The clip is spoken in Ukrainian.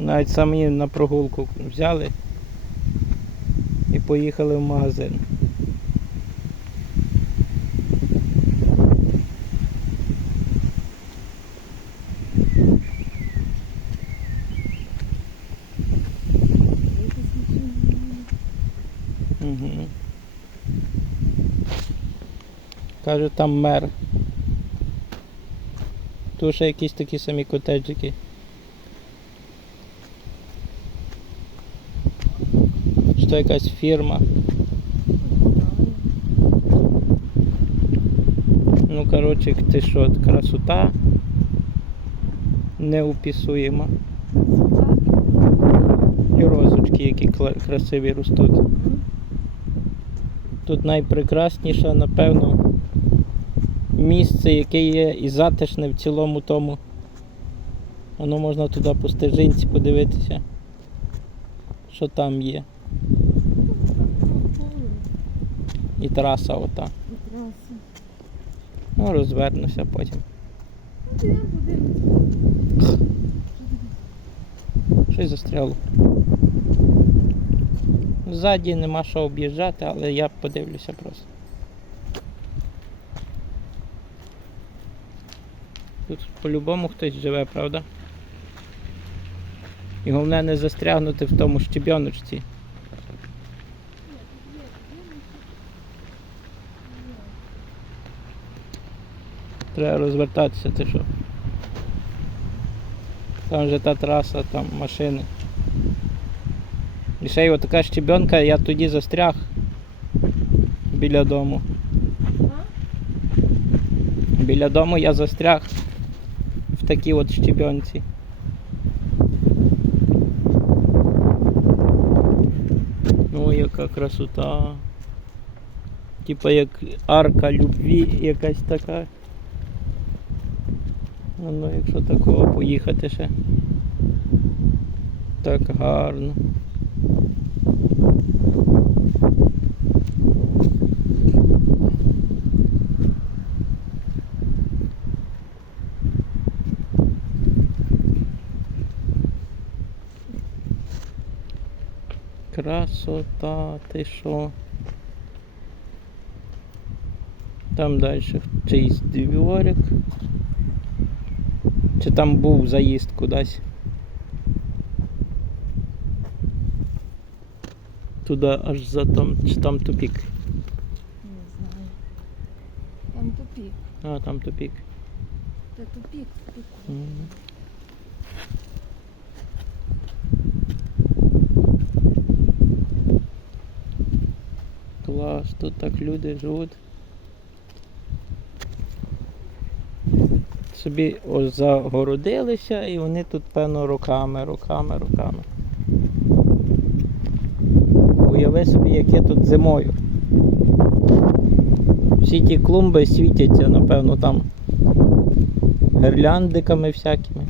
Навіть самі на прогулку взяли і поїхали в магазин. Кажуть, там мер. Тут ще якісь такі самі котеджики. Що якась фірма. Ну, коротше, ти що, красота неупісуєма. І розочки, які красиві ростуть. Тут найпрекрасніше, напевно, місце, яке є і затишне в цілому тому. Воно можна туди по стежинці подивитися, що там є. І траса ота. Ну, розвернуся потім. Щось застряло. Ззаді нема що об'їжджати, але я подивлюся просто. Тут по-любому хтось живе, правда? І головне не застрягнути в тому щебіночці. Треба розвертатися, ти що? Там вже та траса, там машини. І ще й така щебенка, я тоді застряг біля дому. Біля дому я застряг в такій от щебенці. Ну, яка красота. Типа як арка любві якась така. Ну, ну якщо такого поїхати ще. Так гарно. Красота, ти що? Там далі чийсь дворик. Чи там був заїзд кудись? Туди аж за там, чи там тупік. Не знаю. Там тупик. А, там тупік. Це тупик. тупик. Мгм. Клас, тут так люди живуть. Собі ось загородилися і вони тут, певно, роками, роками, роками. Уяви собі, яке тут зимою. Всі ті клумби світяться, напевно, там гирляндиками всякими.